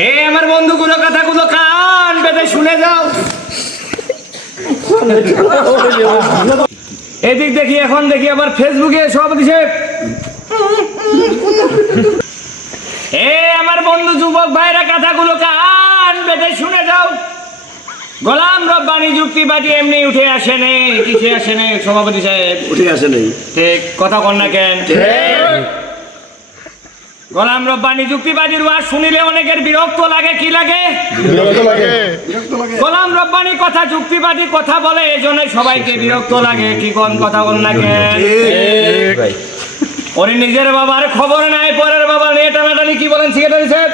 এই আমার বন্ধুগুলো কথাগুলো কান পেতে শুনে যাও। এদিক দেখি এখন দেখি আবার ফেসবুকে সভাপতি সাহেব। আমার বন্ধু যুবক ভাইরা কথাগুলো কান পেতে শুনে যাও। গোলাম রব্বানি যুক্তিবাদী এমনি উঠে আসে নেই, কিসে আসে নেই সভাপতি সাহেব? উঠে আসে নেই। ঠিক কথা কন না কেন? গোলাম রব্বানি যুক্তিবাদীর ওয়াজ শুনিলে অনেকের বিরক্ত লাগে। কি লাগে? গোলাম রব্বানি কথা যুক্তিবাদী কথা বলে, এজন্য সবাইকে বিরক্ত লাগে। কি কোন কথা বল না কেন? ওরে নিজের বাবার খবর নাই, পরের বাবা নিয়ে টানাটানি। কি বলেন সেক্রেটারি সাহেব?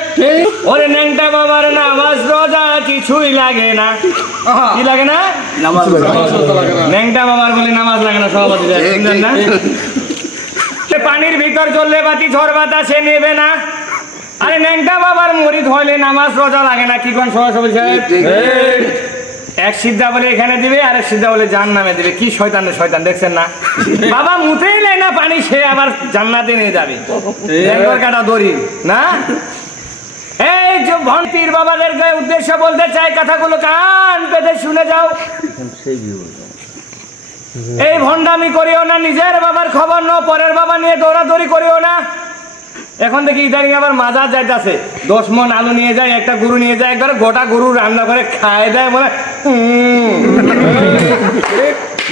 ওরে ন্যাংটা বাবার নামাজ রোজা কিছুই লাগে না। কি লাগে না? ন্যাংটা বাবার বলে নামাজ লাগে না সভাপতি সাহেব, শুনলেন না? পানির ভিতর চললে বাতি ঝড় বাতাসে নেবে না। আরে ন্যাংটা বাবার মুরিদ হইলে নামাজ রোজা লাগে না। কি কোন সভাপতি সাহেব? এক সিদ্ধা বলে এখানে দিবে, আরেক সিদ্ধা বলে জাহান্নামে দিবে। কি শয়তান শয়তান, দেখছেন না? বাবা মুতেই নেয় না পানি, সে আবার জান্নাতে নিয়ে যাবে। কাটা দড়ি না। এই যে ভন্তির বাবাদেরকে উদ্দেশ্য বলতে চাই, কথাগুলো কান পেতে শুনে যাও। এই ভণ্ডামি করিও না, নিজের বাবার খবর নাও, পরের বাবা নিয়ে দৌড়াদৌড়ি করিও না। এখন দেখি ইদানিং আবার মাজার যাইতেছে, 10 মণ আলু নিয়ে যায়, একটা গরু নিয়ে যায়, একবার গোটা গরু রান্না করে খায় দেয়, বলে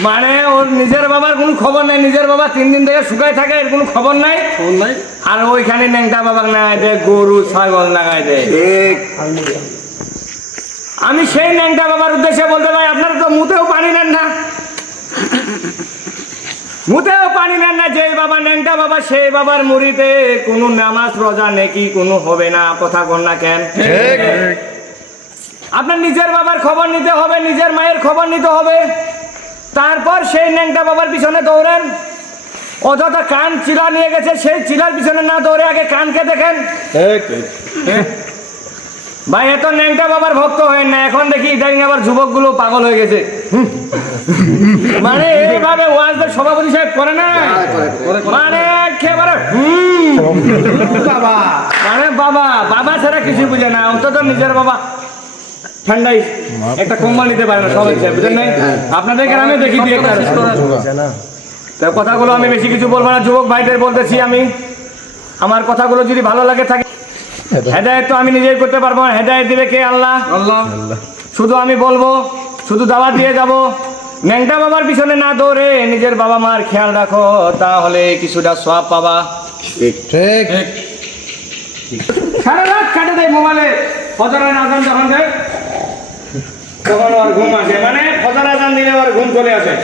মানে ওর নিজের বাবার কোনো খবর নাই। নিজের বাবা 3 দিন থেকে শুকায় থাকে, এর কোনো খবর নাই। আর ওইখানে ন্যাংটা বাবার লাগাই দেয়, গরু ছাগল লাগাই দেয়। আমি সেই ন্যাংটা বাবার উদ্দেশ্যে বলতে পারি, আপনারা তো মুতেও পানি নেন না, মুতেও পানি নেন না। যে বাবা ন্যাংটা বাবা, সেই বাবার মুড়িতে কোনো নামাজ রোজা নেকি কোনো হবে না। কথা বল না কেন? আপনার নিজের বাবার খবর নিতে হবে, নিজের মায়ের খবর নিতে হবে, তারপর সেই ন্যাংটা বাবার পিছনে দৌড়েন। অযথা কান চিলা নিয়ে গেছে, সেই চিলার পিছনে না দৌড়ে আগে কানকে দেখেন। ভাই এত ন্যাংটা বাবার ভক্ত হয় না। এখন দেখি ইদানিং আবার যুবকগুলো পাগল হয়ে গেছে। মানে এইভাবে ওয়াজদের সভাপতি সাহেব করে না, মানে একেবারে মানে বাবা বাবা ছাড়া কিছু বুঝে না। অন্তত নিজের বাবা ঠান্ডাই একটা কম্বল নিতে পারে না সভাপতি সাহেব, বুঝেন নাই? আপনাদের গ্রামে দেখি কথাগুলো আমি বেশি কিছু বলবো না। যুবক ভাইদের বলতেছি, আমি আমার কথাগুলো যদি ভালো লাগে থাকে, হেদায়েত তো আমি নিজেই করতে পারবো না, হেদায়েত দিবে কে? আল্লাহ। শুধু আমি বলবো, শুধু দাওয়াত দিয়ে যাব। ন্যাংটা বাবার পিছনে না দৌড়ে নিজের বাবা মার খেয়াল রাখো, তাহলে কিছুটা সওয়াব পাবা। ঠিক। সারা রাত কাটে দেয় মোবাইলে, ফজরের আজান যখন দেয় তখন ওর ঘুম আসে, মানে ফজর আজান দিলে ওর ঘুম চলে আসে।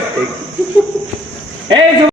এই